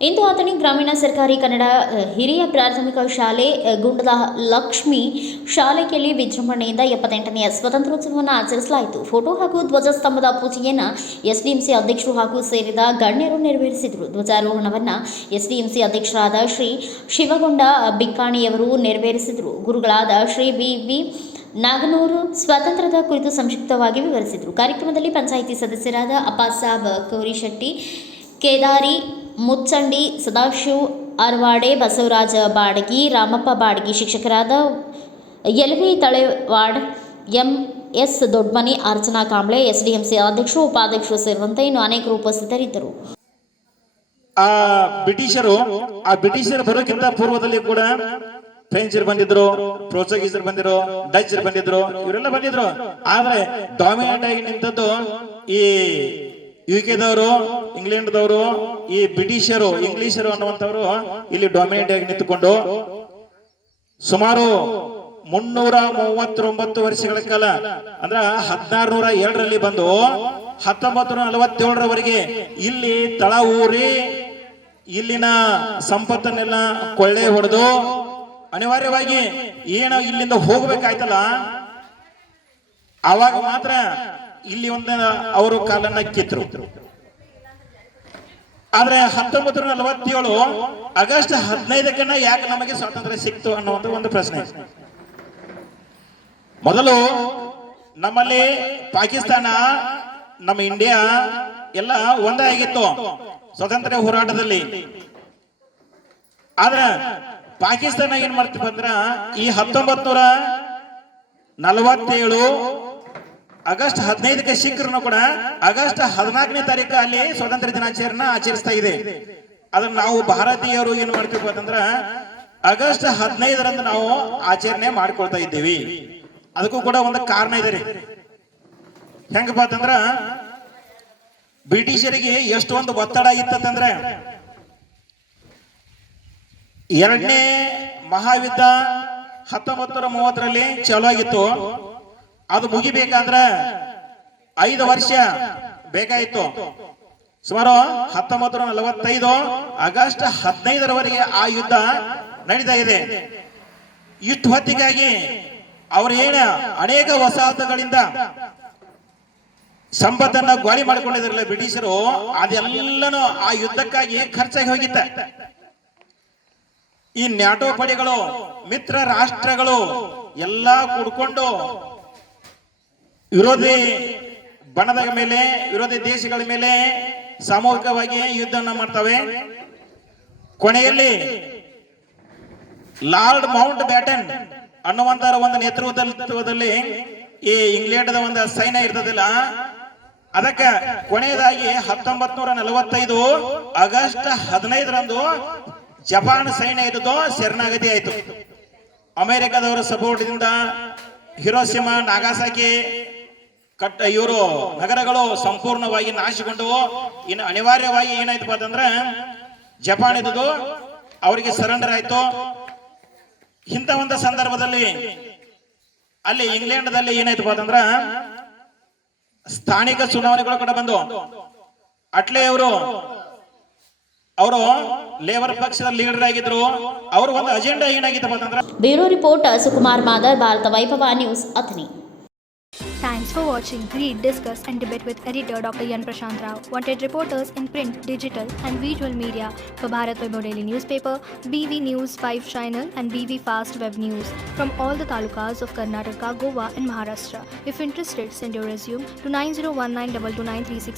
ಇಂದು ಅಥಣಿ ಗ್ರಾಮೀಣ ಸರ್ಕಾರಿ ಕನ್ನಡ ಹಿರಿಯ ಪ್ರಾಥಮಿಕ ಶಾಲೆ ಗುಂಡದ ಲಕ್ಷ್ಮಿ ಶಾಲೆಯಲ್ಲಿ ವಿಜೃಂಭಣೆಯಿಂದ 78ನೇ ಸ್ವಾತಂತ್ರ್ಯೋತ್ಸವವನ್ನು ಆಚರಿಸಲಾಯಿತು. ಫೋಟೋ ಹಾಗೂ ಧ್ವಜಸ್ತಂಭದ ಪೂಜೆಯನ್ನು ಎಸ್ಡಿಎಂಸಿ ಅಧ್ಯಕ್ಷರು ಹಾಗೂ ಸೇರಿದ ಗಣ್ಯರು ನೆರವೇರಿಸಿದರು. ಧ್ವಜಾರೋಹಣವನ್ನು ಎಸ್ಡಿಎಂಸಿ ಅಧ್ಯಕ್ಷರಾದ ಶ್ರೀ ಶಿವಗೊಂಡ ಬಿಕ್ಕಾಣಿಯವರು ನೆರವೇರಿಸಿದರು. ಗುರುಗಳಾದ ಶ್ರೀ ವಿ ನಾಗನೂರು ಸ್ವಾತಂತ್ರ್ಯದ ಕುರಿತು ಸಂಕ್ಷಿಪ್ತವಾಗಿ ವಿವರಿಸಿದರು. ಕಾರ್ಯಕ್ರಮದಲ್ಲಿ ಪಂಚಾಯಿತಿ ಸದಸ್ಯರಾದ ಅಪ್ಪಾಸಾಬ್ ಕೋರಿಶೆಟ್ಟಿ, ಕೇದಾರಿ ಮುಚ್ಚಂಡಿ, ಸದಾಶಿವ್ ಅರ್ವಾಡೆ, ಬಸವರಾಜ ಬಾಡಗಿ, ರಾಮಪ್ಪ ಬಾಡಗಿ, ಶಿಕ್ಷಕರಾದ LV Talewad, MS Dodmani, Archana Kamble, SDMC ಅಧ್ಯಕ್ಷರು, ಉಪಾಧ್ಯಕ್ಷರು ಸೇರಿದಂತೆ ಇನ್ನು ಅನೇಕರು ಉಪಸ್ಥಿತರಿದ್ದರು. ಬ್ರಿಟಿಷರು ಬರೋಕ್ಕಿಂತ ಪೂರ್ವದಲ್ಲಿ ಕೂಡ ಫ್ರೆಂಚರು ಬಂದಿದ್ರು, ಪೋರ್ಚುಗೀಸರು ಬಂದಿದ್ರು, ಡಚ್ ಬಂದಿದ್ರು, ಇವರೆಲ್ಲ ಬಂದಿದ್ರು. ಆದ್ರೆ ಡಾಮಿನೇಟ್ ಆಗಿ ನಿಂತದ್ದು ಈ ಯುಕೆದವರು, ಇಂಗ್ಲೆಂಡ್ದವರು, ಈ ಬ್ರಿಟಿಷರು, ಇಂಗ್ಲಿಷರು ಅನ್ನುವಂಥವ್ರು ಇಲ್ಲಿ ಡಾಮಿನೇಟ್ ಆಗಿ ನಿಂತುಕೊಂಡು ಸುಮಾರು 339 ವರ್ಷಗಳ ಕಾಲ ಅಂದ್ರೆ 1602ರಲ್ಲಿ ಬಂದು 1947ರವರೆಗೆ ಇಲ್ಲಿ ತಳ ಊರಿ ಇಲ್ಲಿನ ಸಂಪತ್ತನ್ನೆಲ್ಲ ಕೊಳ್ಳೆ ಹೊಡೆದು ಅನಿವಾರ್ಯವಾಗಿ ಏನೋ ಇಲ್ಲಿಂದ ಹೋಗ್ಬೇಕಾಯ್ತಲ್ಲ, ಆವಾಗ ಮಾತ್ರ ಇಲ್ಲಿ ಅವರು ಕಾಲನ್ನ ಕಿತ್ತರು. ಆದ್ರೆ 1947 ಆಗಸ್ಟ್ 15ಕ್ಕನ್ನ ಯಾಕೆ ನಮಗೆ ಸ್ವಾತಂತ್ರ್ಯ ಸಿಕ್ತು ಅನ್ನುವಂತ ಒಂದು ಪ್ರಶ್ನೆ. ಮೊದಲು ನಮ್ಮಲ್ಲಿ ಪಾಕಿಸ್ತಾನ, ನಮ್ಮ ಇಂಡಿಯಾ ಎಲ್ಲ ಒಂದೇ ಆಗಿತ್ತು ಸ್ವಾತಂತ್ರ್ಯ ಹೋರಾಟದಲ್ಲಿ. ಆದ್ರೆ ಪಾಕಿಸ್ತಾನ ಏನ್ ಮಾಡ್ತೀವಿ ಅಂದ್ರ ಈ 1947 ಆಗಸ್ಟ್ 15ಕ್ಕೆ ಸಿಕ್ಕರನ್ನು ಕೂಡ ಆಗಸ್ಟ್ 14ನೇ ತಾರೀಕು ಅಲ್ಲಿ ಸ್ವಾತಂತ್ರ್ಯ ದಿನಾಚರಣೆ ಆಚರಿಸ್ತಾ ಇದೆ. ಅದನ್ನ ನಾವು ಭಾರತೀಯರು ಏನ್ ಮಾಡ್ತೀವಿ ಅಂತಂದ್ರ ಆಗಸ್ಟ್ 15ರಂದು ನಾವು ಆಚರಣೆ ಮಾಡ್ಕೊಳ್ತಾ ಇದ್ದೀವಿ. ಅದಕ್ಕೂ ಕೂಡ ಒಂದು ಕಾರಣ ಇದೆ ರೀ. ಹೆಂಗಪ್ಪ ಅಂತಂದ್ರ ಬ್ರಿಟಿಷರಿಗೆ ಎಷ್ಟೊಂದು ಒತ್ತಡ ಇತ್ತಂದ್ರೆ, ಎರಡನೇ ಮಹಾಯುದ್ಧ 1930ರಲ್ಲಿ ಚಾಲು ಆಗಿತ್ತು. ಅದು ಮುಗಿಬೇಕಾದ್ರೆ 5 ವರ್ಷ ಬೇಕಾಯಿತು. ಸುಮಾರು 1945 ಆಗಸ್ಟ್ 15ರವರೆಗೆ ಆ ಯುದ್ಧ ನಡೀತಾ ಇದೆ. ಇಷ್ಟು ಹೊತ್ತಿಗಾಗಿ ಅವರು ಅನೇಕ ವಸಾಹತುಗಳಿಂದ ಸಂಪತ್ತನ್ನ ಗಾಳಿ ಮಾಡಿಕೊಂಡಿದ್ರಲ್ಲ ಬ್ರಿಟಿಷರು, ಅದೆಲ್ಲನೂ ಆ ಯುದ್ಧಕ್ಕಾಗಿ ಖರ್ಚಾಗಿ ಹೋಗಿತ್ತ. ಈ ನ್ಯಾಟೋ ಪಡೆಗಳು, ಮಿತ್ರ ರಾಷ್ಟ್ರಗಳು ಎಲ್ಲ ಕೂಡ್ಕೊಂಡು ವಿರೋಧಿ ಬಣದ ಮೇಲೆ, ವಿರೋಧಿ ದೇಶಗಳ ಮೇಲೆ ಸಾಮೂಹಿಕವಾಗಿ ಯುದ್ಧವನ್ನ ಮಾಡ್ತವೆ. ಕೊನೆಯಲ್ಲಿ ಲಾರ್ಡ್ ಮೌಂಟ್ ಬ್ಯಾಟನ್ ಅನ್ನುವಂತ ಒಂದು ನೇತೃತ್ವದಲ್ಲಿ ಈ ಇಂಗ್ಲೆಂಡ್ ಒಂದು ಸೈನ್ಯ ಇರ್ತದಿಲ್ಲ, ಅದಕ್ಕೆ ಕೊನೆಯದಾಗಿ 1945 ಆಗಸ್ಟ್ 15ರಂದು ಜಪಾನ್ ಸೈನ್ಯ ಇದ್ದು ಶರಣಾಗತಿ ಆಯಿತು. ಅಮೆರಿಕದವರ ಸಪೋರ್ಟ್ದಿಂದ ಹಿರೋಶಿಮಾ, ನಾಗಾಸಾಕಿ ಇವರು ನಗರಗಳು ಸಂಪೂರ್ಣವಾಗಿ ನಾಶಗೊಂಡು ಇನ್ನು ಅನಿವಾರ್ಯವಾಗಿ ಏನಾಯ್ತಪ್ಪ ಅಂತಂದ್ರೆ ಜಪಾನ್ ಇದ್ದು ಅವರಿಗೆ ಸರೆಂಡರ್ ಆಯ್ತು. ಇಂಥ ಒಂದು ಸಂದರ್ಭದಲ್ಲಿ ಅಲ್ಲಿ ಇಂಗ್ಲೆಂಡ್ದಲ್ಲಿ ಏನಾಯ್ತಪ್ಪ ಅಂತಂದ್ರ ಸ್ಥಾನಿಕ ಚುನಾವಣೆಗಳು ಕೂಡ ಬಂದು ಅಟ್ಲೆ ಅವರು ಲೇಬರ್ ಪಕ್ಷದ ಲೀಡರ್ ಆಗಿದ್ರು. ಅವರು ಒಂದು ಅಜೆಂಡಾ ಏನಾಗಿತ್ತಪ್ಪ ಅಂತಂದ್ರ. ಬ್ಯೂರೋ ರಿಪೋರ್ಟ್ ಸುಕುಮಾರ್ ಮಾದರ್, ಭಾರತ ವೈಭವ news, Athani. Thanks for watching. Read, discuss and debate with editor Dr. Yan Prashant Rao. Wanted reporters in print, digital and visual media for Bharat Vaibhav Daily Newspaper, BV News 5 Channel and BV Fast Web News from all the talukas of Karnataka, Goa and Maharashtra. If interested, send your resume to 9019229369.